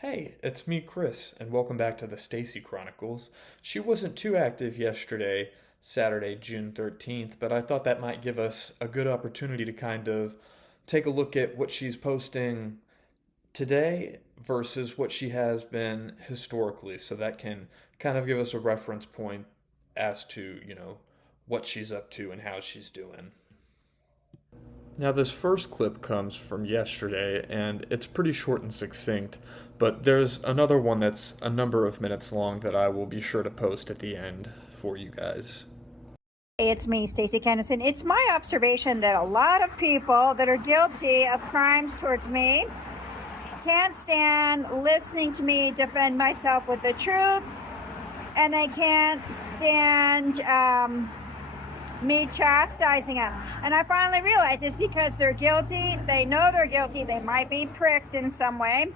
Hey, it's me, Chris, and welcome back to the Stacy Chronicles. She wasn't too active yesterday, Saturday, June 13th, but I thought that might give us a good opportunity to kind of take a look at what she's posting today versus what she has been historically, so that can kind of give us a reference point as to, what she's up to and how she's doing. Now, this first clip comes from yesterday, and it's pretty short and succinct, but there's another one that's a number of minutes long that I will be sure to post at the end for you guys. Hey, it's me, Stacy Kennison. It's my observation that a lot of people that are guilty of crimes towards me can't stand listening to me defend myself with the truth, and they can't stand me chastising them. And I finally realized it's because they're guilty. They know they're guilty. They might be pricked in some way,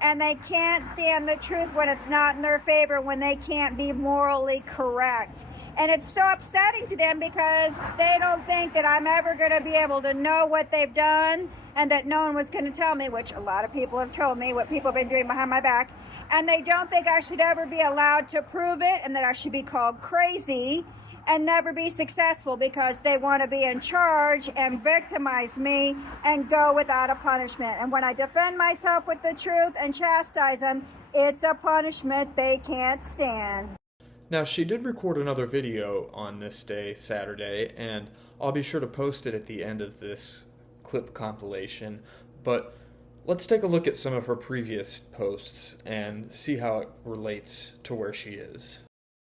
and they can't stand the truth when it's not in their favor, when they can't be morally correct. And it's so upsetting to them because they don't think that I'm ever going to be able to know what they've done, and that no one was going to tell me, which a lot of people have told me what people have been doing behind my back. And they don't think I should ever be allowed to prove it, and that I should be called crazy and never be successful because they want to be in charge and victimize me and go without a punishment. And when I defend myself with the truth and chastise them, it's a punishment they can't stand. Now, she did record another video on this day, Saturday, and I'll be sure to post it at the end of this clip compilation, but let's take a look at some of her previous posts and see how it relates to where she is.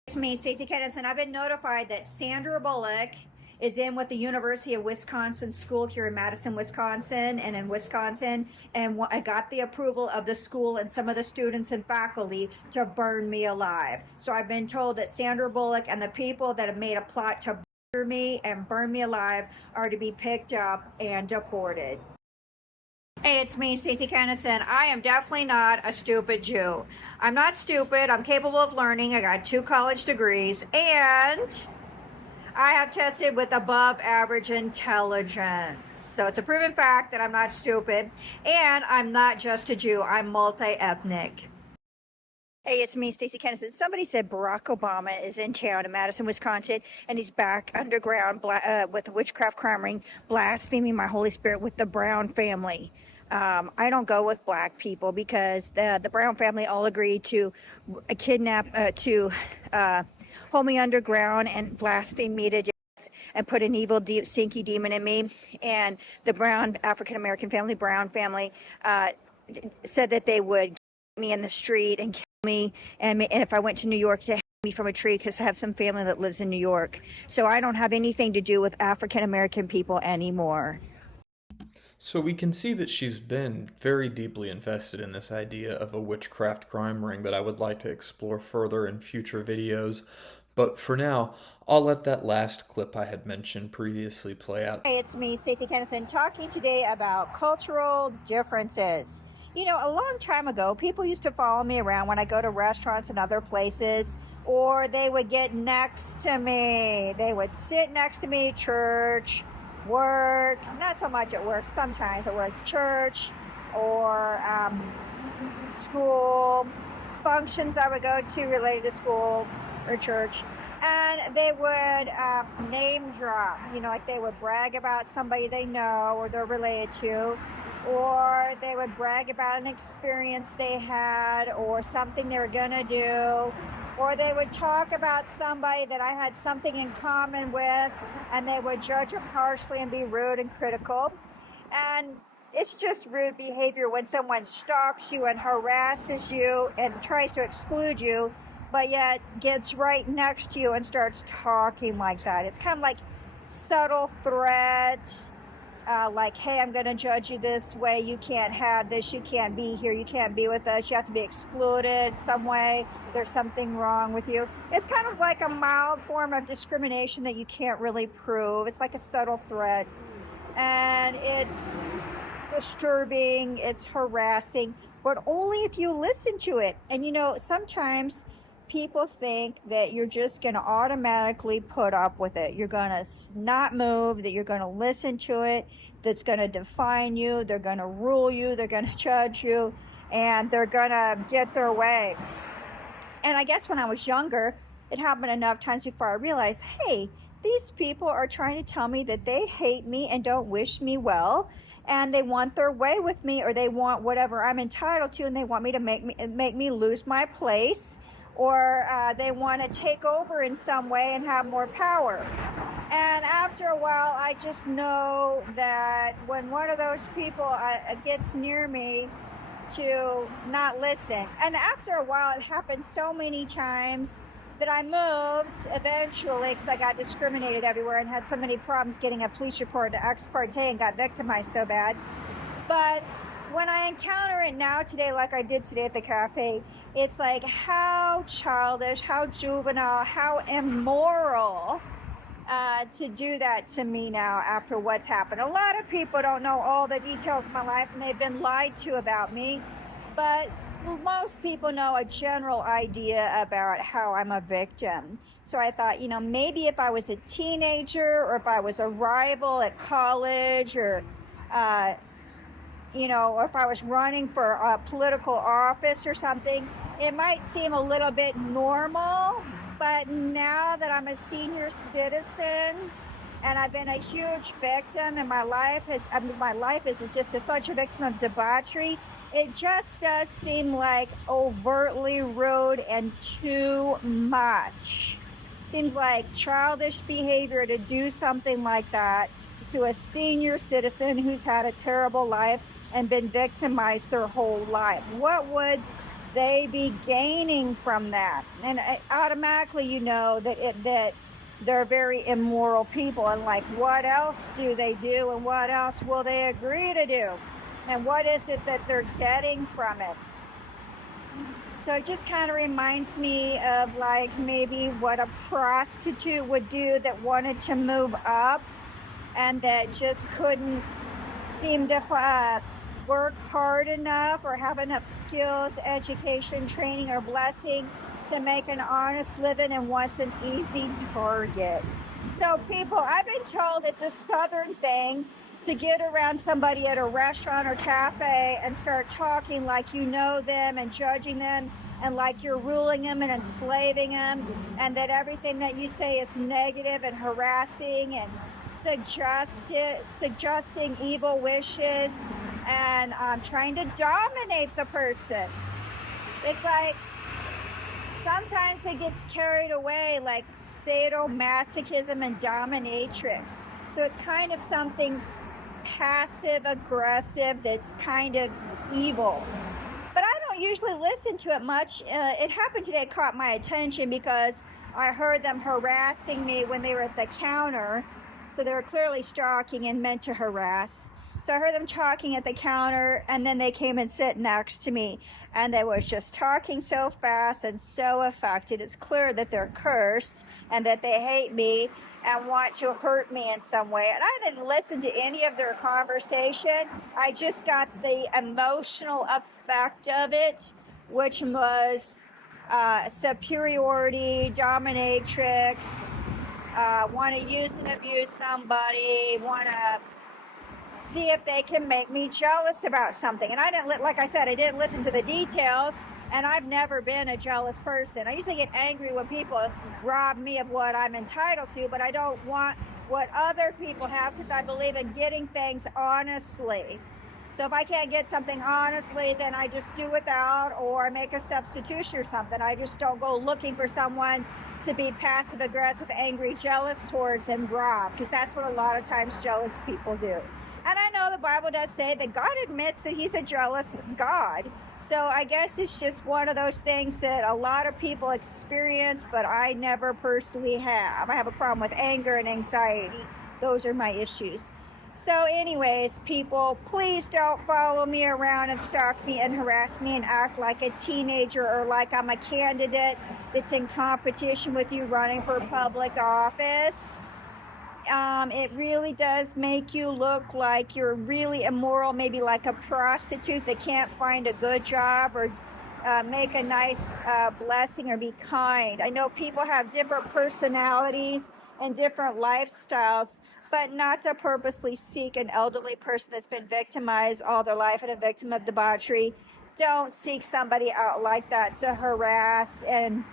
It's me, Stacy Kennison. I've been notified that Sandra Bullock is in with the University of Wisconsin school here in Madison, Wisconsin, and in Wisconsin, and I got the approval of the school and some of the students and faculty to burn me alive. So I've been told that Sandra Bullock and the people that have made a plot to murder me and burn me alive are to be picked up and deported. Hey, it's me, Stacy Kennison. I am definitely not a stupid Jew. I'm not stupid. I'm capable of learning. I got 2 college degrees, and I have tested with above average intelligence. So it's a proven fact that I'm not stupid, and I'm not just a Jew. I'm multi-ethnic. Hey, it's me, Stacy Kennison. Somebody said Barack Obama is in town in Madison, Wisconsin, and he's back underground with a witchcraft crime ring, blaspheming my Holy Spirit with the Brown family. I don't go with black people because the Brown family all agreed to hold me underground and blaspheme me to death and put an evil, stinky demon in me. And the Brown African-American family, Brown family, said that they would get me in the street and kill me, and if I went to New York, to hang me from a tree because I have some family that lives in New York. So I don't have anything to do with African-American people anymore. So we can see that she's been very deeply invested in this idea of a witchcraft crime ring that I would like to explore further in future videos. But for now, I'll let that last clip I had mentioned previously play out. Hey, it's me, Stacy Kennison, talking today about cultural differences. You know, a long time ago, people used to follow me around when I go to restaurants and other places, or they would get next to me. They would sit next to me, church, work, not so much at work, sometimes at work, church, or school, functions I would go to related to school or church. And they would name drop, like they would brag about somebody they know or they're related to, or they would brag about an experience they had or something they were gonna do, or they would talk about somebody that I had something in common with, and they would judge them harshly and be rude and critical. And it's just rude behavior when someone stalks you and harasses you and tries to exclude you, but yet gets right next to you and starts talking like that. It's kind of like subtle threats. Like, hey, I'm going to judge you this way. You can't have this. You can't be here. You can't be with us. You have to be excluded some way. There's something wrong with you. It's kind of like a mild form of discrimination that you can't really prove. It's like a subtle threat. And it's disturbing. It's harassing. But only if you listen to it. And, sometimes people think that you're just going to automatically put up with it. You're going to not move, that you're going to listen to it, that's going to define you, they're going to rule you, they're going to judge you. and they're gonna get their way. And I guess when I was younger, it happened enough times before I realized, hey, these people are trying to tell me that they hate me and don't wish me well, and they want their way with me, or they want whatever I'm entitled to, and they want me to make me lose my place, or they want to take over in some way and have more power. And after a while, I just know that when one of those people gets near me, to not listen. And after a while, it happened so many times that I moved eventually because I got discriminated everywhere and had so many problems getting a police report to ex parte and got victimized so bad. But when I encounter it now today, like I did today at the cafe, it's like how childish, how juvenile, how immoral to do that to me now after what's happened. A lot of people don't know all the details of my life and they've been lied to about me, but most people know a general idea about how I'm a victim. So I thought, maybe if I was a teenager or if I was a rival at college or, or if I was running for a political office or something, it might seem a little bit normal. But now that I'm a senior citizen and I've been a huge victim and my life is just such a victim of debauchery, it just does seem like overtly rude and too much. Seems like childish behavior to do something like that to a senior citizen who's had a terrible life and been victimized their whole life. What would they be gaining from that? And automatically you know that they're very immoral people, and like, what else do they do and what else will they agree to do, and what is it that they're getting from it? So it just kind of reminds me of like maybe what a prostitute would do that wanted to move up and that just couldn't seem to work hard enough or have enough skills, education, training, or blessing to make an honest living and wants an easy target. So people, I've been told it's a Southern thing to get around somebody at a restaurant or cafe and start talking like you know them and judging them and like you're ruling them and enslaving them, and that everything that you say is negative and harassing and suggesting evil wishes and trying to dominate the person. It's like sometimes it gets carried away like sadomasochism and dominatrix. So it's kind of something passive aggressive that's kind of evil. But I don't usually listen to it much. It happened today, it caught my attention because I heard them harassing me when they were at the counter. So they were clearly stalking and meant to harass. So I heard them talking at the counter, and then they came and sit next to me, and they was just talking so fast and so affected. It's clear that they're cursed and that they hate me and want to hurt me in some way. And I didn't listen to any of their conversation. I just got the emotional effect of it, which was superiority, dominatrix, want to use and abuse somebody, want to see if they can make me jealous about something. And I didn't, like I said, I didn't listen to the details, and I've never been a jealous person. I usually get angry when people rob me of what I'm entitled to, but I don't want what other people have because I believe in getting things honestly. So if I can't get something honestly, then I just do without or make a substitution or something. I just don't go looking for someone to be passive aggressive, angry, jealous towards and rob, because that's what a lot of times jealous people do. And I know the Bible does say that God admits that he's a jealous God. So I guess it's just one of those things that a lot of people experience, but I never personally have. I have a problem with anger and anxiety. Those are my issues. So anyways, people, please don't follow me around and stalk me and harass me and act like a teenager or like I'm a candidate that's in competition with you running for public office. It really does make you look like you're really immoral, maybe like a prostitute that can't find a good job or make a nice blessing or be kind. I know people have different personalities and different lifestyles, but not to purposely seek an elderly person that's been victimized all their life and a victim of debauchery don't seek somebody out like that to harass and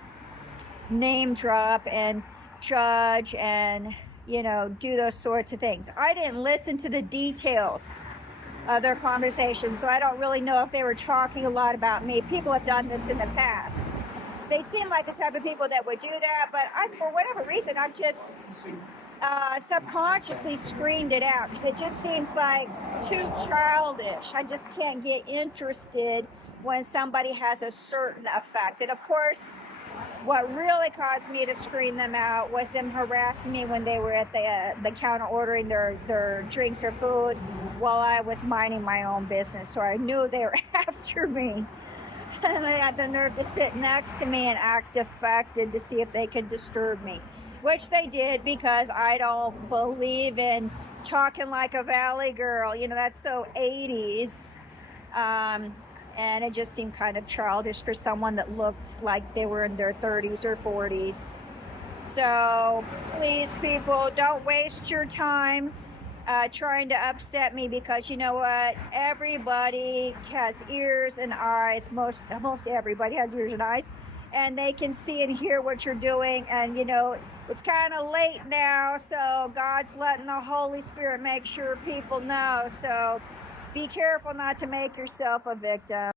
name drop and judge and, do those sorts of things. I didn't listen to the details of their conversation, so I don't really know if they were talking a lot about me. People have done this in the past. They seem like the type of people that would do that, but for whatever reason, I've just subconsciously screened it out because it just seems like too childish. I just can't get interested when somebody has a certain effect. And of course, what really caused me to screen them out was them harassing me when they were at the counter ordering their drinks or food while I was minding my own business. So I knew they were after me. And they had the nerve to sit next to me and act affected to see if they could disturb me, which they did because I don't believe in talking like a valley girl. That's so 80s. And it just seemed kind of childish for someone that looked like they were in their 30s or 40s. So please, people, don't waste your time trying to upset me, because you know what? Everybody has ears and eyes. Most everybody has ears and eyes, and they can see and hear what you're doing. And it's kind of late now, so God's letting the Holy Spirit make sure people know. So be careful not to make yourself a victim.